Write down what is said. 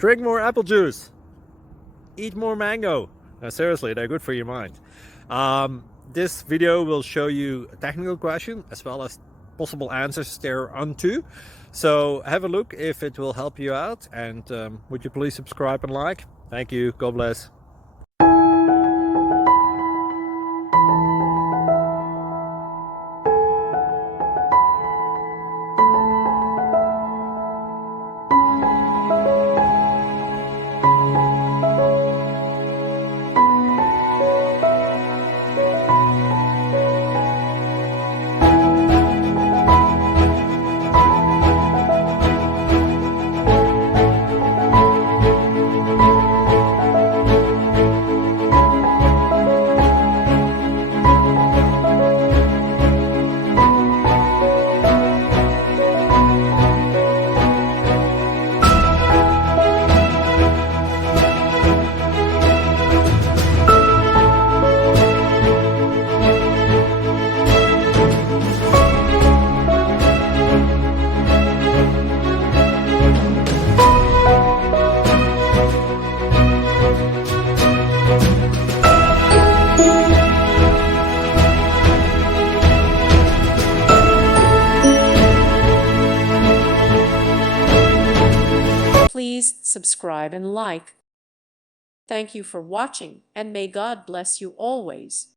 Drink more apple juice. Eat more mango. Seriously, they're good for your mind. This video will show you a technical question as well as possible answers thereunto. So have a look if it will help you out, and would you please subscribe and like? Thank you. God bless. Please subscribe and like. Thank you for watching, and may God bless you always.